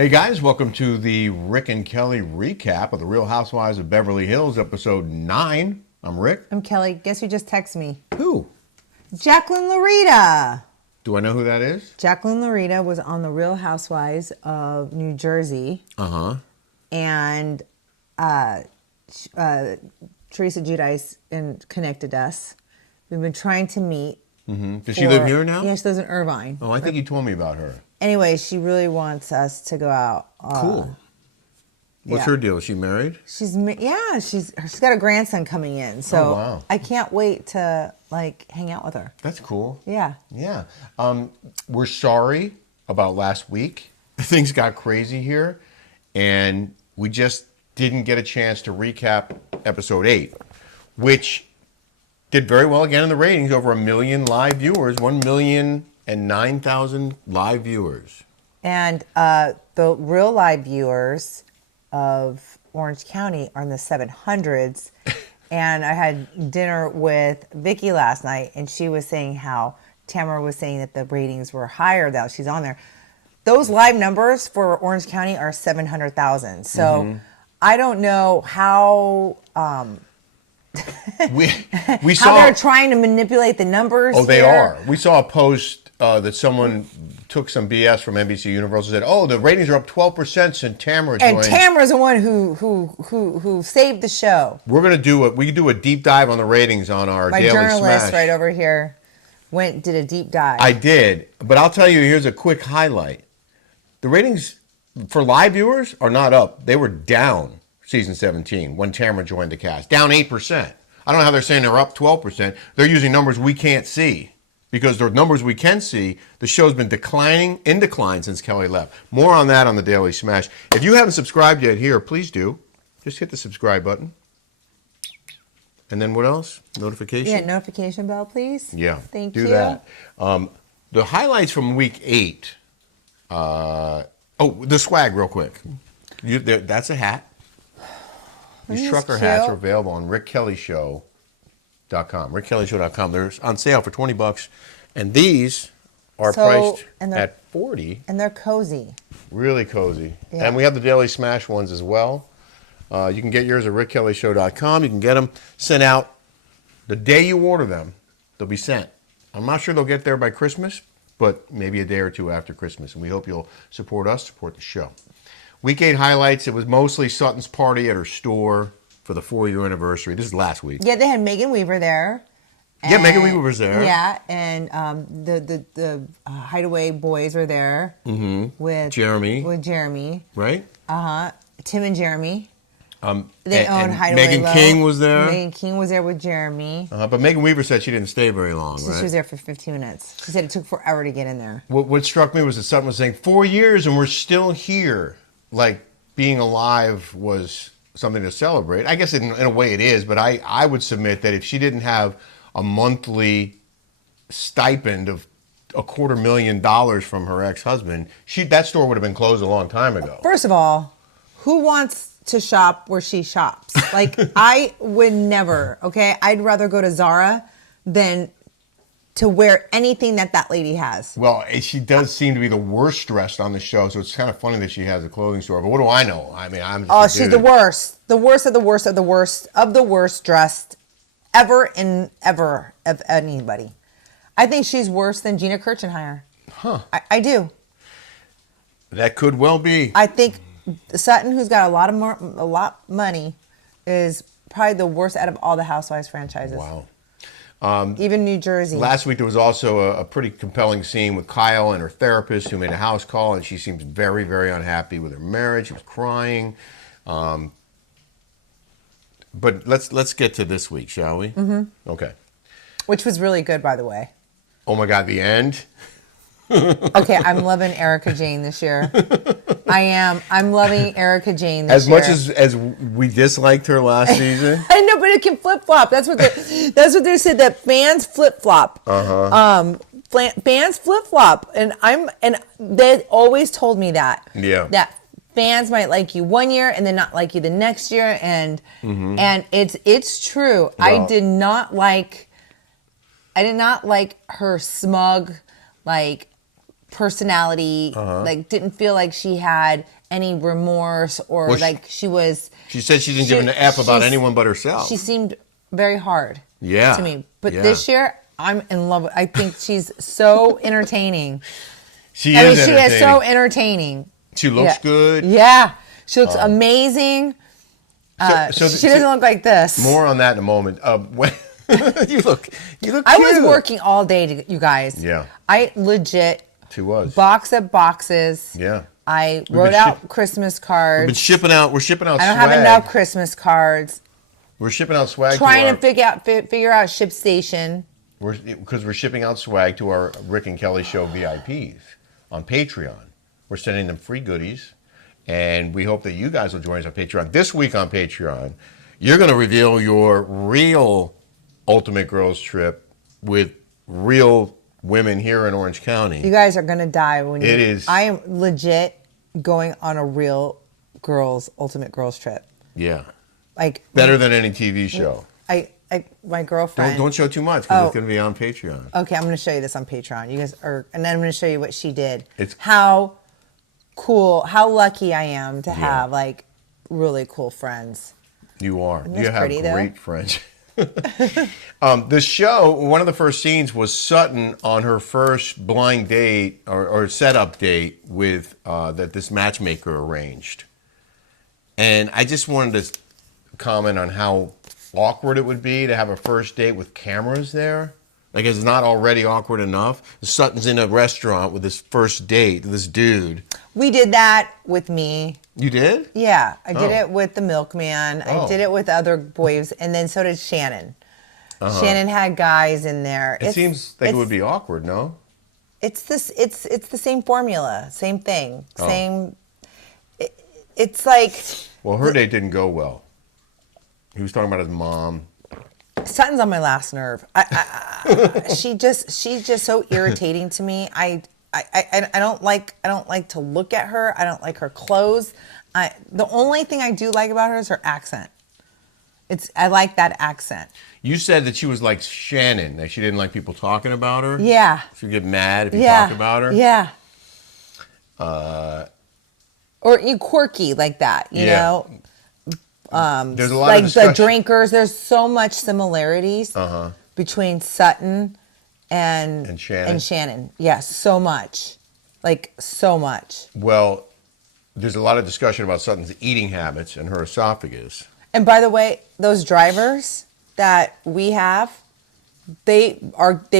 Hey guys, welcome to the Rick and Kelly recap of the Real Housewives of Beverly Hills, episode 9. I'm Rick. I'm Kelly. Guess who just texted me? Who? Jacqueline Larita. Do I know who that is? Jacqueline Larita was on the Real Housewives of New Jersey. Uh-huh. And Teresa Giudice connected us. We've been trying to meet. Mm-hmm. Does she live here now? Yeah, she lives in Irvine. Oh, I think you told me about her. Anyway, she really wants us to go out. Cool. What's her deal? Is she married? She's got a grandson coming in, so wow. I can't wait to hang out with her. That's cool. Yeah. Yeah. We're sorry about last week. Things got crazy here, and we just didn't get a chance to recap episode 8, which did very well again in the ratings. Over 1 million live viewers, 1,009,000 live viewers. And the real live viewers of Orange County are in the 700s. And I had dinner with Vicky last night, and she was saying how Tamara was saying that the ratings were higher now she's on there. Those live numbers for Orange County are 700,000. So I don't know how we saw how they're trying to manipulate the numbers. Oh, they are. We saw a post that someone took some BS from NBC Universal and said, "Oh, the ratings are up 12% since Tamara joined." And Tamara's the one who saved the show. We can do a deep dive on the ratings on our My Daily journalist Smash. right over here did a deep dive. I did, but I'll tell you, here's a quick highlight. The ratings for live viewers are not up. They were down season 17 when Tamara joined the cast. Down 8%. I don't know how they're saying they're up 12%. They're using numbers we can't see. Because the numbers we can see, the show's been in decline since Kelly left. More on that on the Daily Smash. If you haven't subscribed yet here, please do. Just hit the subscribe button. And then what else? Notification? Yeah, notification bell, please. Yeah, Thank do you. that. The highlights from week 8. The swag real quick. That's a hat. These trucker hats are available on RickKellyShow.com. RickKellyShow.com. They're on sale for $20, and these are priced at $40. And they're cozy. Really cozy. Yeah. And we have the Daily Smash ones as well. You can get yours at RickKellyShow.com. You can get them sent out the day you order them. They'll be sent. I'm not sure they'll get there by Christmas, but maybe a day or two after Christmas. And we hope you'll support us, support the show. Week 8 highlights. It was mostly Sutton's party at her store for the 4-year anniversary. This is last week. Yeah, they had Megan Weaver there. Yeah, Megan Weaver was there. Yeah, and the Hideaway boys were there with Jeremy. With Jeremy, right? Tim and Jeremy. They own Hideaway. Megan King was there. Megan King was there with Jeremy. But Megan Weaver said she didn't stay very long. She Right? was there for 15 minutes. She said it took forever to get in there. What struck me was that Sutton was saying 4 years and we're still here. Like being alive was something to celebrate. I guess in a way it is, but I would submit that if she didn't have a monthly stipend of $250,000 from her ex-husband, that store would have been closed a long time ago. First of all, who wants to shop where she shops? I would never, okay? I'd rather go to Zara than to wear anything that lady has. Well, she does seem to be the worst dressed on the show, so it's kind of funny that she has a clothing store. But what do I know? I mean, I'm just she's the worst. The worst of the worst of the worst of the worst dressed ever of anybody. I think she's worse than Gina Kirchenheimer. Huh. I do. That could well be. I think Sutton, who's got a lot money, is probably the worst out of all the Housewives franchises. Wow. Even New Jersey. Last week there was also a pretty compelling scene with Kyle and her therapist who made a house call, and she seems very, very unhappy with her marriage. She was crying. But let's get to this week, shall we? Mm-hmm. Okay. Which was really good, by the way. Oh my God, the end? Okay, I'm loving Erika Jayne this year. I am. I'm loving Erika Jayne this year. As much as we disliked her last season. I know, but it can flip flop. That's what they said, that fans flip flop. Fans flip flop, and they always told me that. Yeah. That fans might like you one year and then not like you the next year, and it's true. Well, I did not like her smug, personality. Like, didn't feel like she had any remorse or Well, like she was. She said she didn't give an F about anyone but herself. She seemed very hard. Yeah. To me, but Yeah. this year I'm in love. I think she's so entertaining. She is so entertaining. She looks good. Yeah, she looks amazing. So she doesn't look like this. More on that in a moment. When, you look. I cute. was working all day, you guys. Yeah. I legit. She was. Box of boxes. Yeah. I wrote out Christmas cards. We're shipping out I swag. don't have enough Christmas cards. We're shipping out swag. Trying to figure out ShipStation. Because we're shipping out swag to our Rick and Kelly Show VIPs on Patreon. We're sending them free goodies, and we hope that you guys will join us on Patreon. This week on Patreon, you're going to reveal your real Ultimate Girls Trip with real women here in Orange County. You guys are going to die when It is. I am legit going on a real Ultimate Girls Trip. Yeah. Like Better than any TV show. My girlfriend. Don't show too much because it's going to be on Patreon. Okay, I'm going to show you this on Patreon. You guys are, and then I'm going to show you what she did. It's how cool, how lucky I am to have like really cool friends. You are. Isn't You this have pretty, though? great friends. The show, one of the first scenes was Sutton on her first blind date or setup date with that this matchmaker arranged. And I just wanted to comment on how awkward it would be to have a first date with cameras there. Like, it's not already awkward enough. Sutton's in a restaurant with this first date, this dude. We did that with me. You did? Yeah, I did it with the milkman. I Oh. did it with other boys, and then so did Shannon. Shannon had guys in there. It seems like it would be awkward, no? It's this. It's the same formula, same thing, same. It's like Well, her date didn't go well. He was talking about his mom. Sutton's on my last nerve. She's just so irritating to me. I don't like to look at her. I don't like her clothes. The only thing I do like about her is her accent. I like that accent. You said that she was like Shannon, that she didn't like people talking about her. Yeah. She'd get mad if you talked about her. Yeah. Or quirky like that, you know? There's a lot like of discussion. the drinkers. There's so much similarities between Sutton and Shannon. Yes, so much. Like, so much. Well, there's a lot of discussion about Sutton's eating habits and her esophagus. And by the way, those drivers that we have, they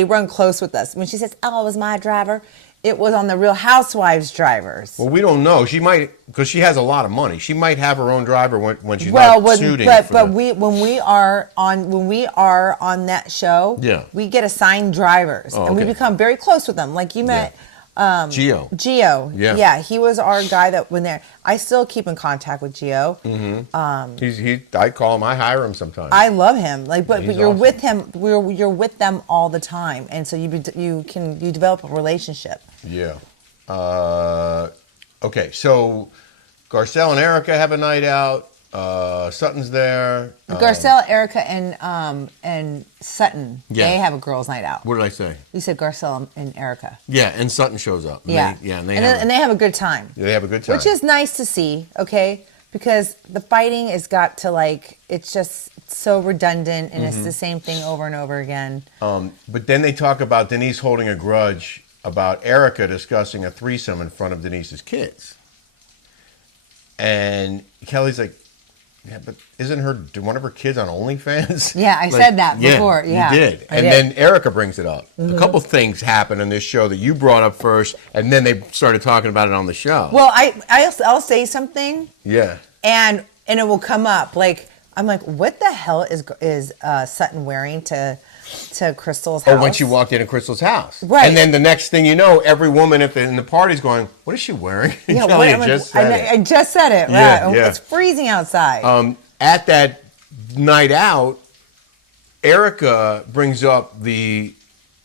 run close with us. When she says, "Oh, it was my driver," it was on the Real Housewives drivers. Well, we don't know. She might, because she has a lot of money. She might have her own driver when she's not shooting. When we are on that show, we get assigned drivers, and we become very close with them. Like you met. Gio. Yeah, he was our guy that when there. I still keep in contact with Gio. Mm-hmm. I call him. I hire him sometimes. I love him. But you're awesome. with him. You're with them all the time, and so you develop a relationship. Yeah. Okay. So Garcelle and Erika have a night out. Sutton's there. Garcelle, Erika, and Sutton. They have a girls' night out. What did I say? You said Garcelle and Erika. Yeah, and Sutton shows up. And they have a good time. They have a good time, which is nice to see. Okay, because the fighting has got to it's just so redundant, and it's the same thing over and over again. But then they talk about Denise holding a grudge about Erika discussing a threesome in front of Denise's kids, and Kelly's like, "Yeah, but isn't one of her kids on OnlyFans?" Yeah, I said that before. Yeah, you did. And then Erika brings it up. A couple things happen in this show that you brought up first, and then they started talking about it on the show. Well, I'll say something. Yeah. And it will come up. Like, I'm like, what the hell is Sutton wearing to Crystal's house? Or when she walked into Crystal's house. Right. And then the next thing you know, every woman in the party's going, "What is she wearing?" Yeah, Kelly I just said it. I just said it. Yeah, Right. yeah. It's freezing outside. At that night out, Erika brings up the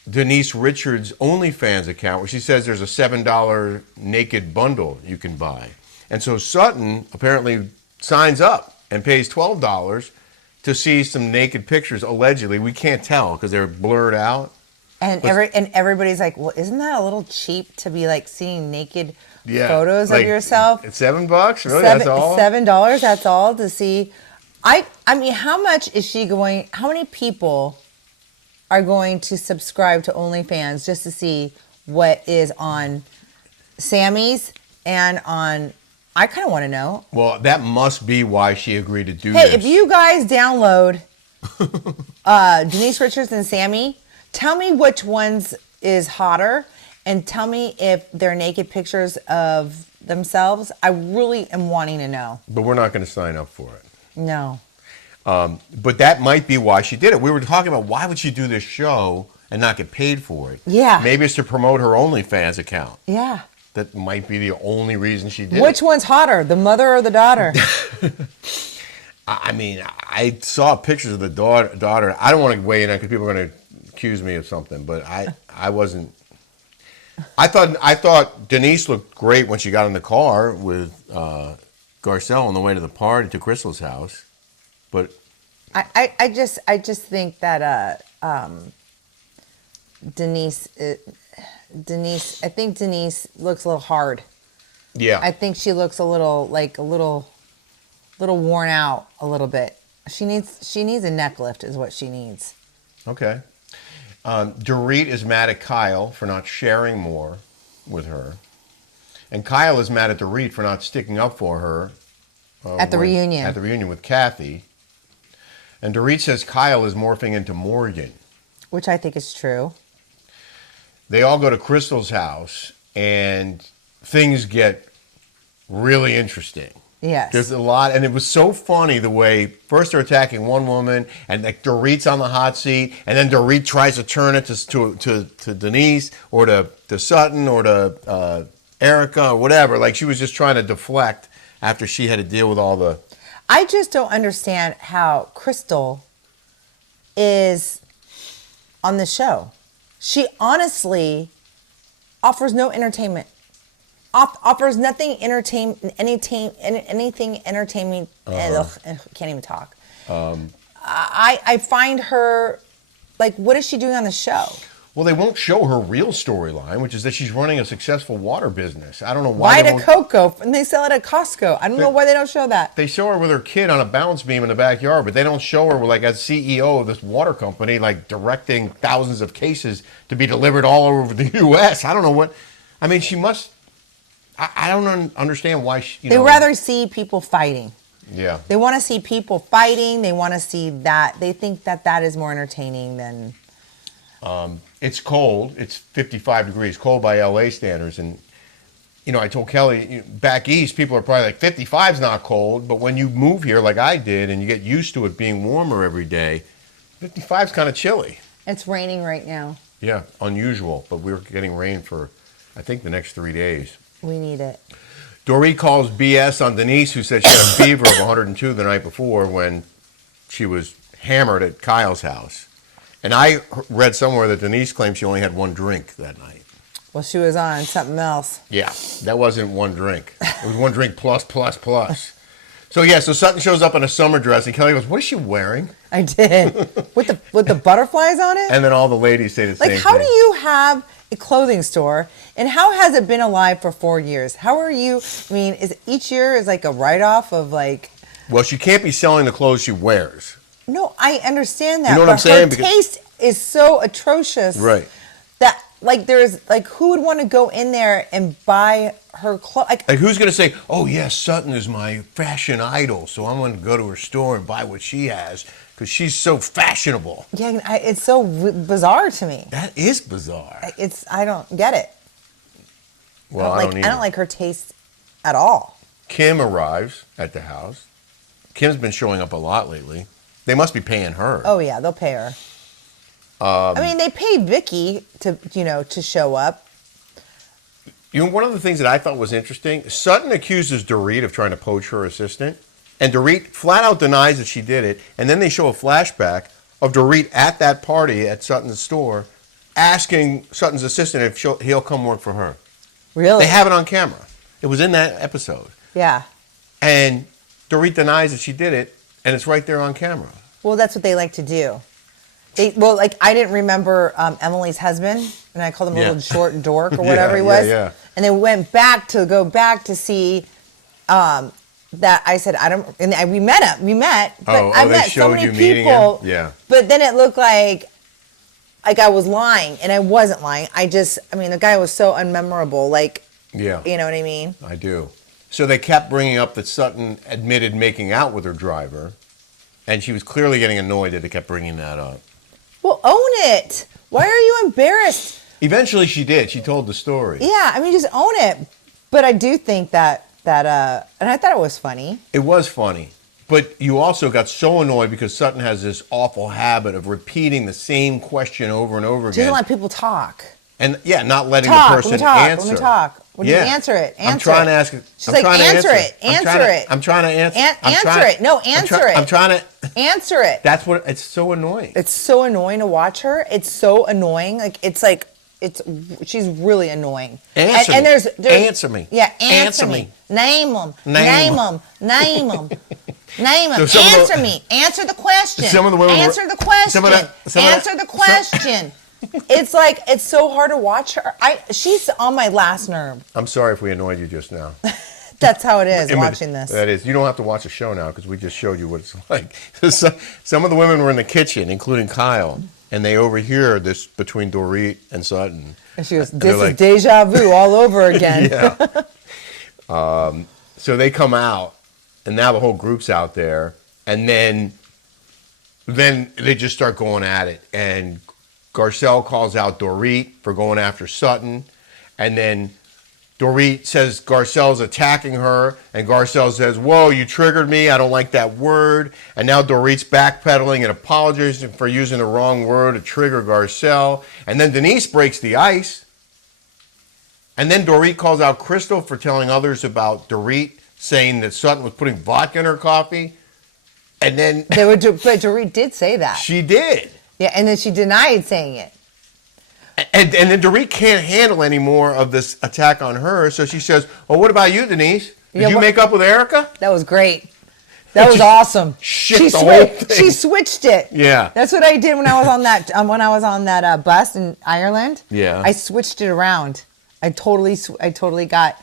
Denise Richards OnlyFans account where she says there's a $7 naked bundle you can buy. And so Sutton apparently signs up and pays $12 to see some naked pictures, allegedly. We can't tell because they're blurred out. And everybody's like, well, isn't that a little cheap to be like seeing naked photos of yourself? It's $7, really? That's all? $7, that's all to see. I mean, how much is she going? How many people are going to subscribe to OnlyFans just to see what is on Sammy's and on? I kind of want to know. Well, that must be why she agreed to do this. Hey, if you guys download Denise Richards and Sammy, tell me which ones is hotter, and tell me if they're naked pictures of themselves. I really am wanting to know. But we're not going to sign up for it. No. But that might be why she did it. We were talking about why would she do this show and not get paid for it? Yeah. Maybe it's to promote her OnlyFans account. Yeah. That might be the only reason she did Which one's hotter, the mother or the daughter? I mean, I saw pictures of the daughter. I don't want to weigh in on because people are going to accuse me of something, but I wasn't. I thought Denise looked great when she got in the car with Garcelle on the way to the party to Crystal's house, but I just think that Denise. I think Denise looks a little hard. Yeah. I think she looks a little worn out a little bit. She needs a neck lift is what she needs. Okay. Dorit is mad at Kyle for not sharing more with her. And Kyle is mad at Dorit for not sticking up for her. At the reunion. At the reunion with Kathy. And Dorit says Kyle is morphing into Morgan. Which I think is true. They all go to Crystal's house, and things get really interesting. Yes. There's a lot, and it was so funny the way first they're attacking one woman, and like Dorit's on the hot seat, and then Dorit tries to turn it to Denise or to Sutton or to Erika or whatever. Like she was just trying to deflect after she had to deal with all the. I just don't understand how Crystal is on the show. She honestly offers no entertainment. Offers nothing anything entertaining. Can't even talk. I find her like, what is she doing on the show? Well, they won't show her real storyline, which is that she's running a successful water business. I don't know why. Vita Coco, and they sell it at Costco. I don't know why they don't show that. They show her with her kid on a balance beam in the backyard, but they don't show her like as CEO of this water company, like directing thousands of cases to be delivered all over the U.S. I don't know what. I mean, she must. I don't understand why she. They rather see people fighting. Yeah. They want to see people fighting. They want to see that. They think that is more entertaining than. It's cold. It's 55 degrees, cold by LA standards. And, I told Kelly, back east, people are probably like, 55's not cold. But when you move here like I did and you get used to it being warmer every day, 55's kind of chilly. It's raining right now. Yeah, unusual. But we're getting rain for, I think, the next 3 days. We need it. Dorit calls BS on Denise, who said she had a fever of 102 the night before when she was hammered at Kyle's house. And I read somewhere that Denise claimed she only had one drink that night. Well, she was on something else. Yeah, that wasn't one drink. It was one drink plus. So Sutton shows up in a summer dress, and Kelly goes, "What is she wearing?" I did. With the butterflies on it? And then all the ladies say the same thing. Like, how do you have a clothing store, and how has it been alive for 4 years? How are you, I mean, is each year is like a write-off of like... Well, she can't be selling the clothes she wears. No, I understand that. You know what I'm saying? Her taste is so atrocious. Right. That, like, there's, like, who would want to go in there and buy her clothes? Like, who's going to say, oh, yes, Sutton is my fashion idol, so I'm going to go to her store and buy what she has because she's so fashionable. Yeah, it's so bizarre to me. That is bizarre. I don't get it. Well, I don't like her taste at all. Kim arrives at the house. Kim's been showing up a lot lately. They must be paying her. Oh, yeah, they'll pay her. I mean, they paid Vicky to show up. One of the things that I thought was interesting, Sutton accuses Dorit of trying to poach her assistant, and Dorit flat out denies that she did it, and then they show a flashback of Dorit at that party at Sutton's store asking Sutton's assistant if he'll come work for her. Really? They have it on camera. It was in that episode. Yeah. And Dorit denies that she did it, and it's right there on camera. Well, that's what they like to do. Well, like I didn't remember Emily's husband, and I called him a little short dork or whatever he was. Yeah. And then went back to see that I said I don't. And we met him. We met, but I met so many people. Yeah. But then it looked like I was lying, and I wasn't lying. I mean, the guy was so unmemorable. Like, yeah, you know what I mean? I do. So they kept bringing up that Sutton admitted making out with her driver, and she was clearly getting annoyed that they kept bringing that up. Well, own it. Why are you embarrassed? Eventually, she did. She told the story. Yeah, I mean, just own it. But I do think that and I thought it was funny. It was funny. But you also got so annoyed because Sutton has this awful habit of repeating the same question over and over She doesn't again. let people talk. And yeah, not letting Talk, the person let me talk, answer. Let me talk. Well, Yeah. just answer it. Answer I'm trying it. to ask. She's I'm like, trying to answer it. Answer it. I'm trying to answer. Answer it. No, answer it. I'm trying to answer it. That's what. It's so annoying. It's so annoying to watch her. It's so annoying. She's really annoying. Answer and me. there's Answer me. Yeah, Answer me. Name them. Name Name them. Name them. Name them. So Answer me. Answer the question. Some of the women Answer the question. Answer the question. It's so hard to watch her. She's on my last nerve. I'm sorry if we annoyed you just now. That's how it is watching this. That is. You don't have to watch the show now because we just showed you what it's like. Some of the women were in the kitchen, including Kyle, and they overhear this between Dorit and Sutton. And she goes, "This is deja vu all over again." Yeah. So they come out, and now the whole group's out there, and then they just start going at it, and Garcelle calls out Dorit for going after Sutton, and then Dorit says Garcelle's attacking her, and Garcelle says, "Whoa, you triggered me. I don't like that word." And now Dorit's backpedaling and apologizing for using the wrong word to trigger Garcelle. And then Denise breaks the ice. And then Dorit calls out Crystal for telling others about Dorit, saying that Sutton was putting vodka in her coffee. And then but Dorit did say that. She did. Yeah, and then she denied saying it. And then Dorit can't handle any more of this attack on her, so she says, "Well, what about you, Denise? Did you make up with Erika?" That was great. That was awesome. Shit, the whole thing. She switched it. Yeah. That's what I did when I was on that bus in Ireland. Yeah. I switched it around. I totally got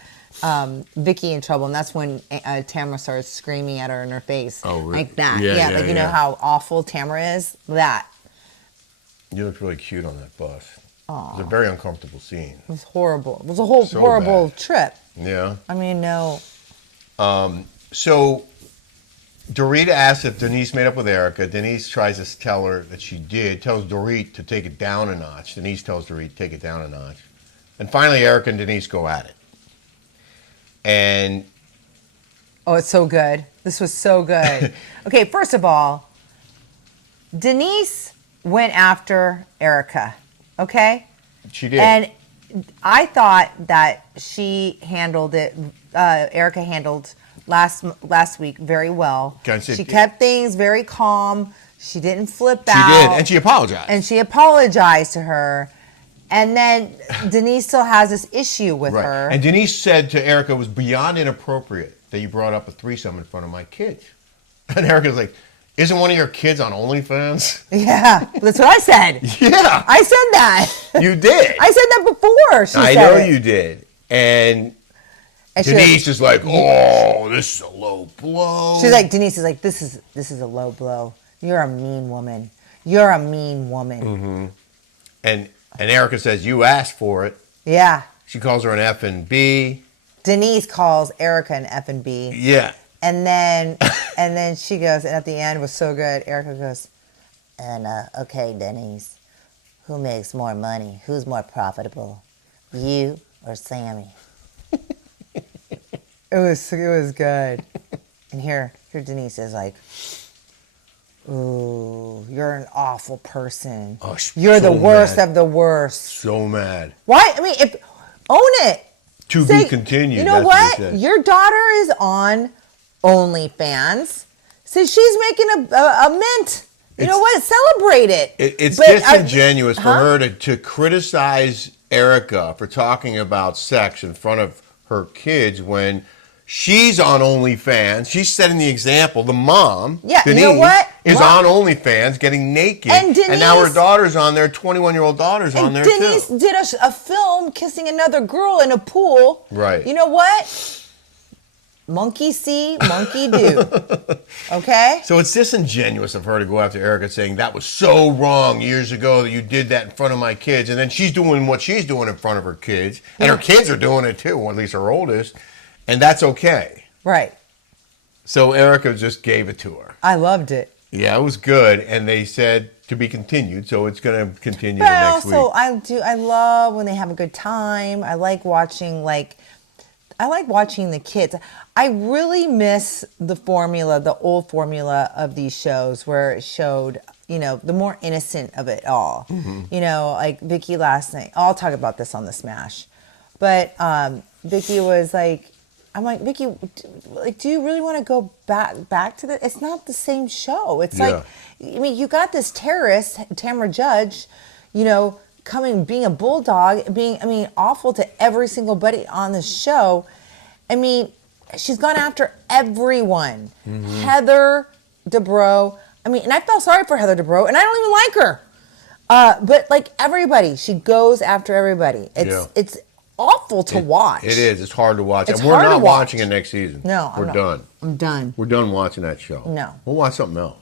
Vicky in trouble, and that's when Tamara started screaming at her in her face. Oh, really? Like that. Yeah, like you know how awful Tamara is? That. You looked really cute on that bus. Aww. It was a very uncomfortable scene. It was horrible. It was a whole horrible trip. Yeah. I mean, no. So Dorit asks if Denise made up with Erika. Denise tries to tell her that she did. Tells Dorit to take it down a notch. Denise tells Dorit to take it down a notch. And finally, Erika and Denise go at it. And oh, it's so good. This was so good. Okay, first of all, Denise went after Erika. Okay? She did. And I thought that she handled it, Erika handled last week very well. She kept things very calm. She didn't flip out. She did, and she apologized. And she apologized to her. And then Denise still has this issue with her. And Denise said to Erika, it was beyond inappropriate that you brought up a threesome in front of my kids. And Erika's like, isn't one of your kids on OnlyFans? Yeah, that's what I said. Yeah. I said that. You did. I said that before. I know you did. And Denise is like, oh, this is a low blow. She's like, Denise is like, this is a low blow. You're a mean woman. You're a mean woman. Mm-hmm. And Erika says, you asked for it. Yeah. She calls her an F and B. Denise calls Erika an F and B. Yeah. And then she goes, and at the end was so good. Erika goes, and okay, Denise, who makes more money? Who's more profitable, you or Sammy? It was good. And here Denise is like, ooh, you're an awful person. Oh, you're so the worst mad. of the worst. So mad. Why? I mean, own it. To be continued. You know what? Your daughter is on OnlyFans. So she's making a mint. You know what? Celebrate it. It's disingenuous for her to criticize Erika for talking about sex in front of her kids when She's on OnlyFans. She's setting the example. The mom, Yeah, Denise, you know what? is Mom. on OnlyFans getting naked. And Denise, now her daughter's on there, 21-year-old daughter's on there Denise too. did a film kissing another girl in a pool. Right. You know what? Monkey see, monkey do. Okay? So it's disingenuous of her to go after Erika saying that was so wrong years ago that you did that in front of my kids. And then she's doing what she's doing in front of her kids. And her kids are doing it too, or at least her oldest. And that's okay. Right. So Erika just gave it to her. I loved it. Yeah, it was good. And they said to be continued. So it's going to continue But next week. I love when they have a good time. I like watching the kids. I really miss the formula, the old formula of these shows where it showed, the more innocent of it all. Mm-hmm. Like Vicky last night. I'll talk about this on the Smash. But Vicky was like, I'm like, Vicky, do you really want to go back to the? It's not the same show. It's like, you got this terrorist, Tamra Judge, being a bulldog, being awful to every single buddy on the show. She's gone after everyone. Mm-hmm. Heather Dubrow. And I felt sorry for Heather Dubrow, and I don't even like her. But like everybody, she goes after everybody. It's awful to watch. It is. It's hard to watch. It's and we're hard not to watch. watching it next season. No, we're done. I'm done. We're done watching that show. No. We'll watch something else.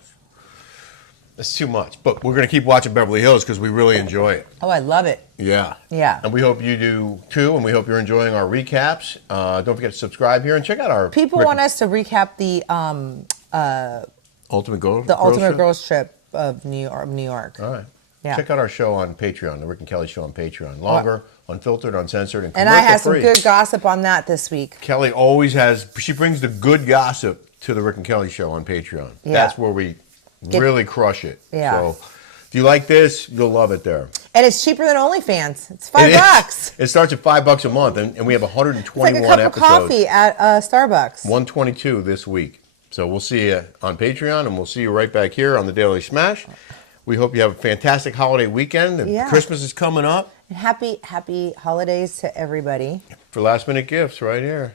It's too much. But we're going to keep watching Beverly Hills because we really enjoy it. Oh, I love it. Yeah. Yeah. And we hope you do too. And we hope you're enjoying our recaps. Don't forget to subscribe here and check out our... People want us to recap the Ultimate Girls Girls Trip of New York. All right. Yeah. Check out our show on Patreon, the Rick and Kelly Show on Patreon. Longer, unfiltered, uncensored, and And I had some commercial-free. good gossip on that this week. Kelly always has... She brings the good gossip to the Rick and Kelly Show on Patreon. Yeah. That's where we really crush it. Yeah. So if you like this, you'll love it there. And it's cheaper than OnlyFans. It's $5. It starts at $5 a month, and we have It's 121 like a cup episodes. of coffee at Starbucks. 122 this week. So we'll see you on Patreon, and we'll see you right back here on the Daily Smash. We hope you have a fantastic holiday weekend, and Christmas is coming up. And happy holidays to everybody. For last-minute gifts right here.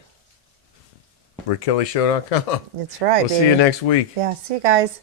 RickKellyShow.com. That's right, We'll baby. see you next week. Yeah, see you guys.